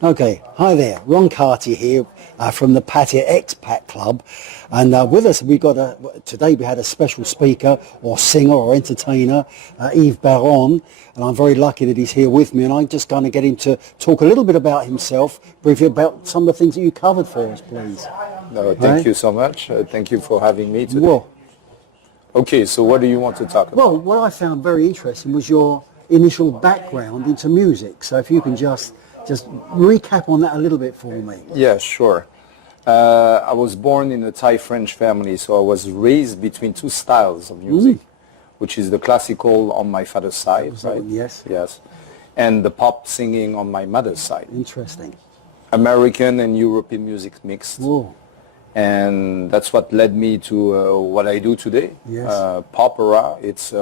Okay, hi there, Ron Carty here from the Patia Expat Club, and with us today we had a special speaker or singer or entertainer, Yves Baron, and I'm very lucky that he's here with me, and I'm just going to get him to talk a little bit about himself, briefly about some of the things that you covered for us, please. No, thank you so much. Thank you for having me today. Well, okay, so what do you want to talk about? Well, what I found very interesting was your initial background into music, so if you can just recap on that a little bit for me. Yeah, sure. I was born in a Thai-French family, so I was raised between two styles of music, which is the classical on my father's side, right? Yes. Yes. And the pop singing on my mother's side. Interesting. American and European music mixed. Whoa. And that's what led me to what I do today. Yes. Popera, it's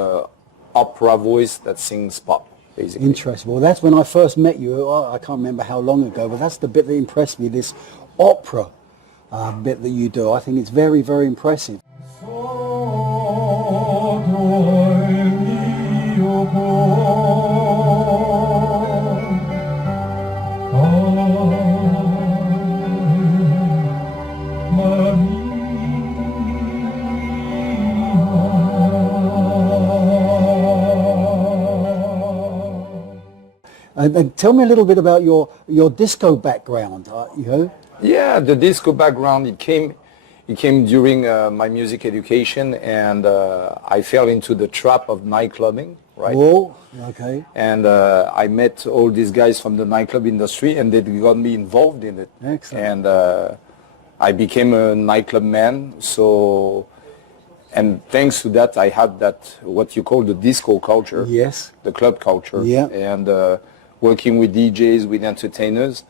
opera voice that sings pop. Basically. Interesting. Well, that's when I first met you. I can't remember how long ago, but that's the bit that impressed me, this opera bit that you do. I think it's very, very impressive. And tell me a little bit about your disco background, Yeah, the disco background, it came during my music education, and I fell into the trap of nightclubbing, right? Oh, okay. And I met all these guys from the nightclub industry, and they got me involved in it. Excellent. And I became a nightclub man, and thanks to that, I had that, what you call the disco culture. Yes. The club culture. Yeah. And working with DJs, with entertainers.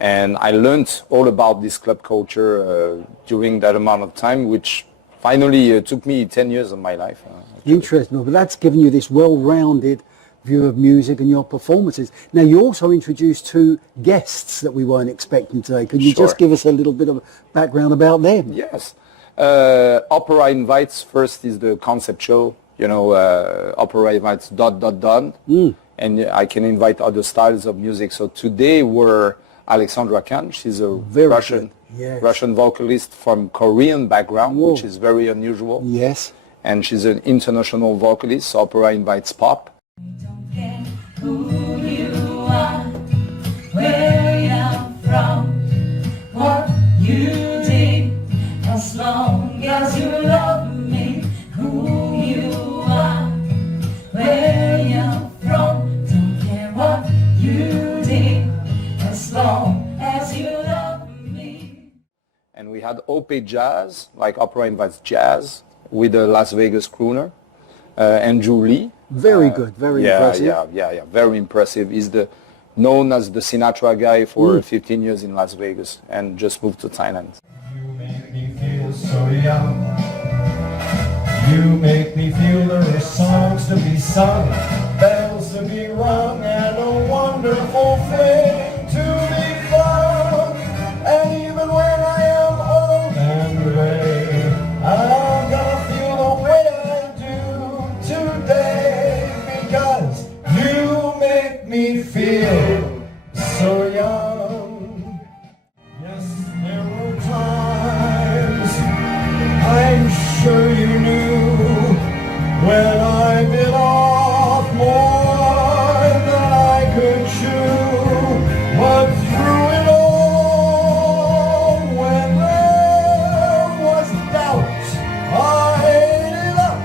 And I learned all about this club culture during that amount of time, which finally took me 10 years of my life. Interesting. But that's given you this well-rounded view of music and your performances. Now, you also introduced two guests that we weren't expecting today. Could you just give us a little bit of background about them? Yes. Opera Invites, first is the concept show. Opera Invites ... And I can invite other styles of music. So today we're Alexandra Khan. She's a Russian vocalist from Korean background, which is very unusual. Yes. And she's an international vocalist. So Opera Invites Pop. Don't care who you are, where you're from, what you did, as long as you love me. Who you are, where you're from, don't care what you did, as long as you love me. And we had OP Jazz, like Opera Invites Jazz, with the Las Vegas crooner, Andrew Lee. Very good, very impressive. Yeah, very impressive. He's known as the Sinatra guy for 15 years in Las Vegas and just moved to Thailand. You make me feel so young. You make me feel there are songs to be sung, bells to be rung, and a wonderful thing to be found. And even when I am old and gray, I'm gonna feel the way I do today, because you make me feel so young. Yes, there were times I'm sure you knew when I bit off more than I could chew, but through it all, when there was doubt, I ate it up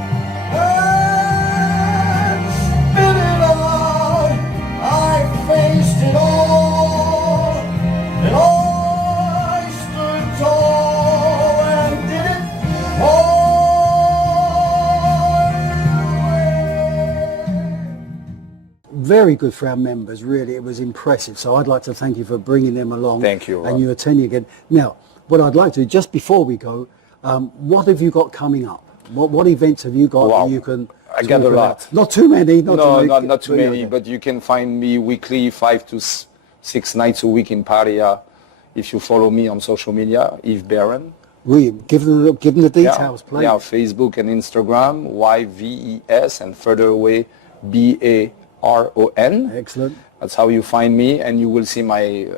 and spit it out. I faced it all, and I stood tall and did it all. Very good for our members, really. It was impressive. So I'd like to thank you for bringing them along. Thank you, Rob. And you attending again. Now, what I'd like to do, just before we go, what have you got coming up? What events have you got that you can... I got a lot. Not too many. Not too many, but you can find me weekly, 5 to 6 nights a week in Paria. If you follow me on social media, Yves Baron. William, give them the details, please. Yeah, Facebook and Instagram, YVES, and further away, BARON. Excellent. That's how you find me, and you will see my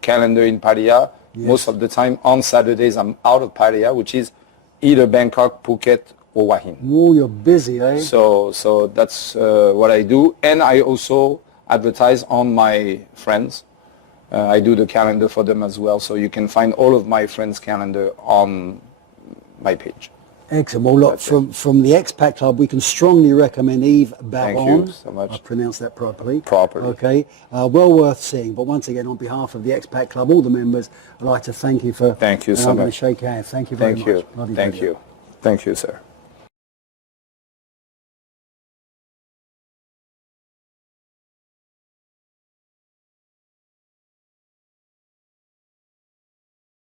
calendar in Pattaya. Yes. Most of the time on Saturdays I'm out of Pattaya, which is either Bangkok, Phuket, or Hua Hin. Oh, you're busy, eh? So that's what I do, and I also advertise on my friends. I do the calendar for them as well, so you can find all of my friends' calendar on my page. Excellent. Well, look, from the Expat Club, we can strongly recommend Yves Baron. Thank you so much. I pronounced that properly. Properly. Okay. Well worth seeing. But once again, on behalf of the Expat Club, all the members, I'd like to thank you for... Thank you so I'm going to much. shake hands. Thank you very Thank much. you. Bloody Thank brilliant. you. Thank you, sir.